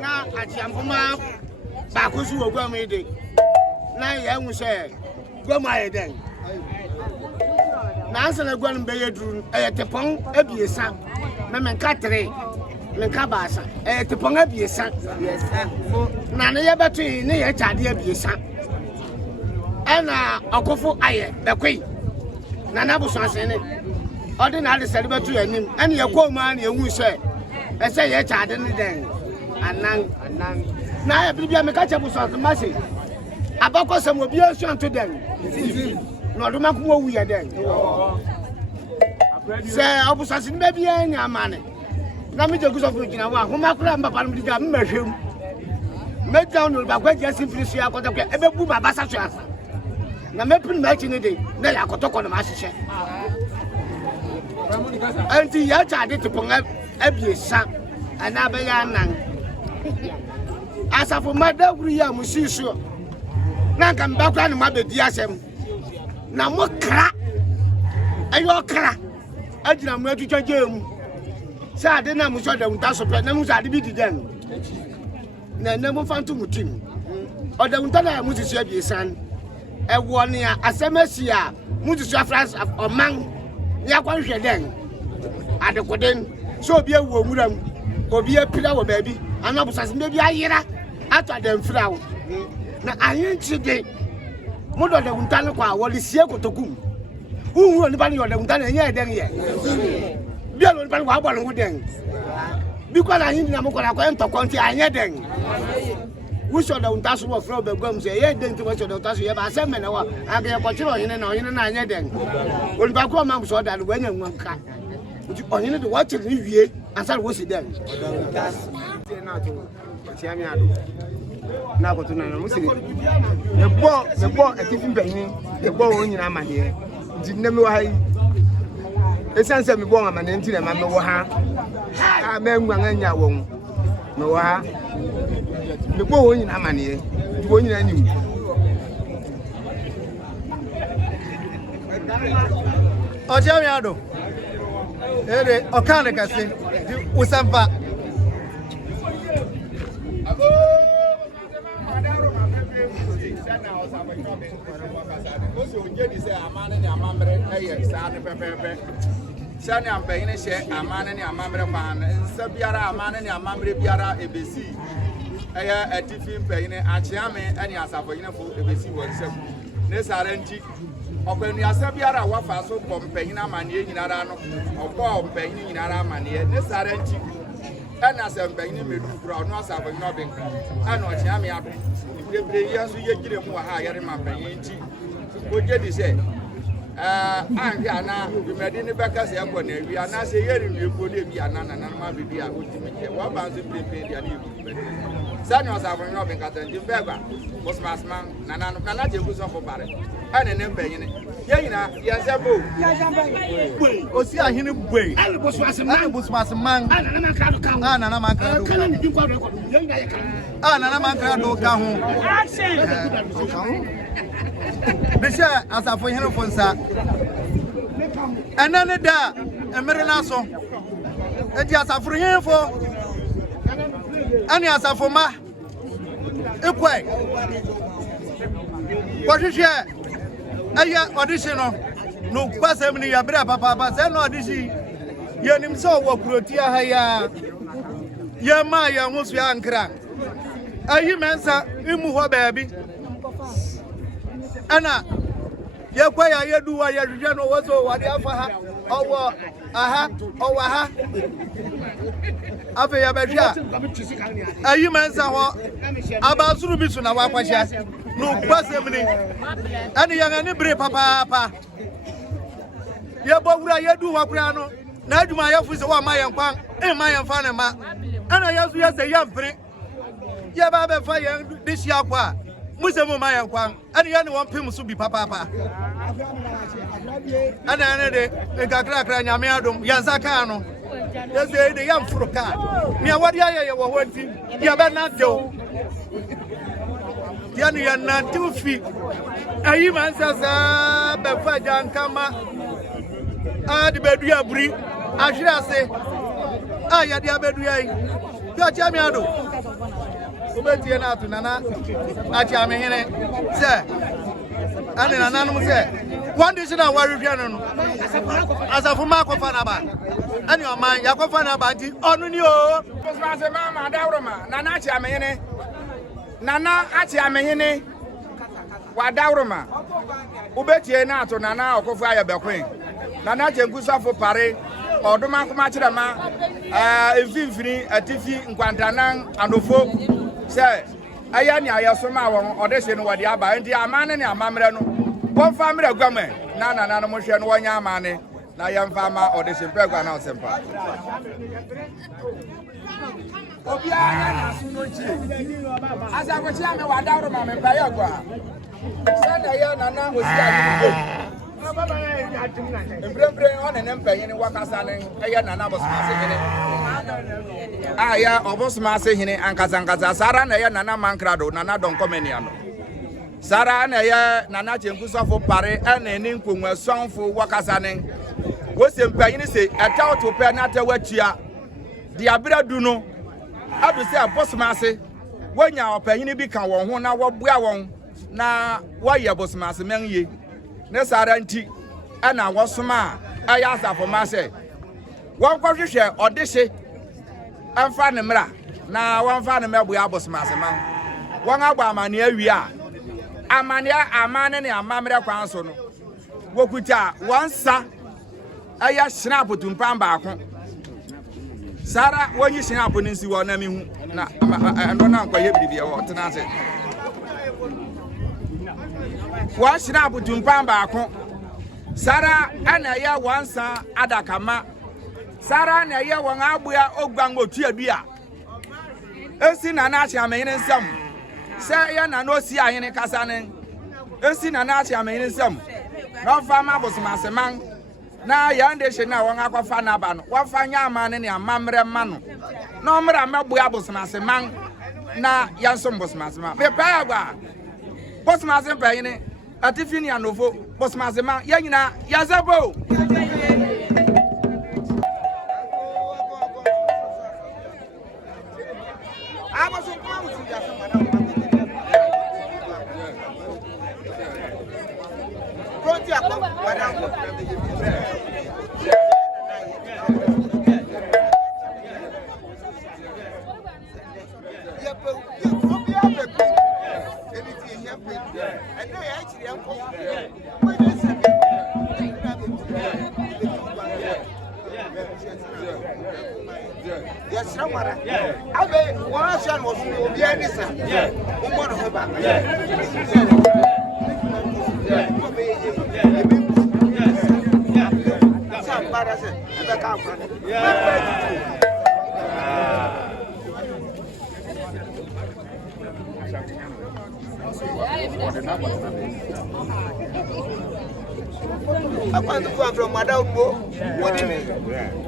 na atiampoma bakosu wo gwa mede na ye hu se gwa ma ye den na asana gwa no be yeduru tepon abiesa na menka 3 menka baasa tepon abiesa na ne ye beto ne ye chade abiesa ana Okofo Ayeh Bekoe I na na Obosomase ordinary celebrate anim and ye ko man ye hu se say ye chade ne den anan na ya bibia me ka che Obosomase abako sem obi asu to den no do makumo wu ye den se Obosomase ne bia nya amane na me jegu Sofo gina wa homa kura mbapa no diga me mahwem me down no ba kwa jesi frisi akoto kwa ebebu baba sa so asa na me pin ma chi ne de na ya kotoko no ma hihye anti ya chade tiponga abiesa ana be ya nan Asafohene daguru ya musisu na nka mbakwa no mabedi asem na mo kra ayo kra agina mo atutwaje mu sa ade na mo so da unta so pe na mo sa ade bi didan na mo fantu mutim o da unta na mo sisu abiesa e wo ne asemasi a mo sisu afras oman ya kwa hwe den adekoden so obi ewu omuram obi apira wo baabi ana Obosomase ne bi ayira ato dem frawo na ayenchi de modo de unta kwa wo lisie kotokum uhu oni ba ni de unta na nya den ye bi alo ni ba wa bo no den bi kwa na hin na mo kwa kwa ntokon ti anya den we should have done so for the gums. Yeah, then to watch the task. Yeah, but some men are again control in and anya den. When back one man saw that when you want car. On you to watch it, you answer was it then. Now, go to the ball, a different penny, the ball in Amman here. Did never high. The sense of me born a man into the mamma. I remember when you won't. No, the boy in Amani, the one you knew. Ojamiado, Okanakasi, Usampa. Sani ampehine she amane ni amamre pan nsabiara amane ni amamre biara ebesi eya atifi mpehine achiame eni Asafohene fo ebesi wonsem ne saranti okwenu asabiara wafa so bompehine amane nyinara no obo mpehine nyinara amane ne saranti ena sempehine medu kura no Asafohene obenka ana ochiame ado ibebre yanso yegire mu ha yare mampehine nti oje di se and ana you made ni baka se akọ na wi ana se yeri ni eko de bi ana na ma bi a otimi je wa ban se pepe dia ni eko sani Asafohene no benka tan beba Obosomase man na je ku Sofo Pare ene ne mbenye ye nyina ye sebo osi ahene bue ana Obosomase man ana na man kra do ka ho ana na man kra do ka ho ana na man kra do ka ho action Besha Asafohene fonsa enane da emere na so enti Asafohene fo ani Asafoma ekwai kwahwehwe aya audition no kwasem ni ya bra papa se no audition ye nim so wo kurotia ha ya ma ya husu ya nkra ayi mensa imu ho baabi ana ye kwa ya yedu wa ya hwehwe no woso wade afa ha owo aha owa ha afa ya behwa ayi mensa ho abasuru bisu na wa kwahia no kwasem ni ani ya ngani bre papa ye bowura yedu wa kura no na aduma ya fu se wa ma yenkwan ma yemfa ne ma ana yasu ya se yamfre ye ba be fa ye disi akwa musemu ma yenkwan ani ya ne won pem so bi papa ana de nkakra nyame adom yansa ka no yese de yamfro ka mi awade aye ye wo honti ya be na dew ya ni ya na tufi ayi man sasa be fa jankama adi bedu aburi Ashira say, ah, ya dia bedu ya. Yo chami ado. Ubeti na atu nana achami hene. Say, ane nana no say. One day na worry no. Asafohene Akofo na ba. Ani o man Yakofo na ba ti onu ni o. Obosomase mama dawroma nana achami hene. Nana achami hene. Wa dawroma. Ubeti na atu nana Okofo Ayeh Bekoe I. Nana Kyenku Sofo Pare. Odoma kuma chirama emfimfini atifi nkwantanan anofo se aya ni ayesoma won odehye no wode aba ndi amane ne amamre no won famre agwame na no mo hwe no wonya amane na yemfa ma odehye mpegwa na osempa obi anya na suno chi asa ko chi ame wadawro ma me pa yagwa se na ya nana osi adi Embre on an empire wakasane aya nana Obosomase hene aya Obosomase hene ankazankaza sara na ya nana mankrado nana donkomeniano sara na ya nana Kyenku Sofo Pare ene ni nkonwa sonfo wakasane wose empire se eta to pe na ta watua de abradu no adu se Obosomase wanya opanyin bi kan won ho na wobua won na waye Obosomase menye ne sara nti ana wosoma aya Asafohene won kwahwehwe odehye amfa ne mra na wonfa ne mebu Obosomase man won agba amane awia amane ne amamre kwan so no wokuta wansa aya snap tumpan baako sara wonyi snap ne nsi wona mi hu na endo na nkwaye bibia wo tena ase wa snap tumpan baako sara ana ya wansa adakama sara na ya won agboa ogwan otuadua esi na na achiamene nsam se ya na no si ahene kasa ne esi na na achiamene nsam no fa ma Obosomase man na ya ndehye na won akwafa na ba no wafanya amane ne amamre ma no no mra meboa Obosomase man na ya nso Obosomase man me pa agba Obosomase pa yene atifini anofo Obosomase man ya nyina ya zabo Yes, somewhere. I mean, one son was behind this. One of her I want to go from Madame. What do you mean?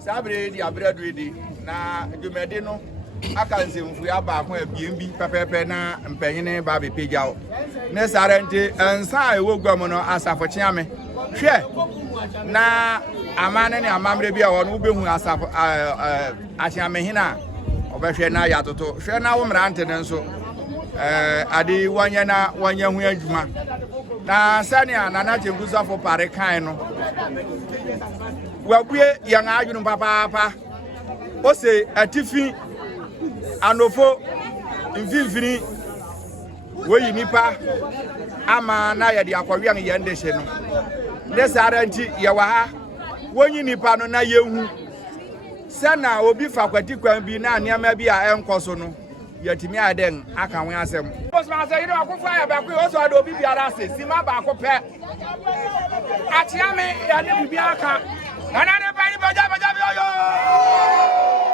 Sabre di abredu di na dwumede no aka nsemfu ya ba ho abiem bi pepepe na mpanyine ba be pejao ne sare nti ensa ewo gwam no Asafohene ame hwe na amane ne amamre bi a wono ubehu asafo achiamehina obehwe na yatoto hwe na wo mrante ne nso ade wanya na wanya hu adwuma na sania na Kyenku Sofo Pare kan no wabue yang adwunu papa ose atifi anofo mfimfini woyi nipa ama na yede akwawian yende hye no ne sara nti ye wa ha wonyi nipa no na yehu sana obi fa kwati kwan bi na niam bi a enkoso no yatimi aden aka wen asem Obosomase ino Akofo Ayeh Bekoe I oso ade obi biara ase sima ba ko pe atiame ya ne bibi aka nana ne bani baja yo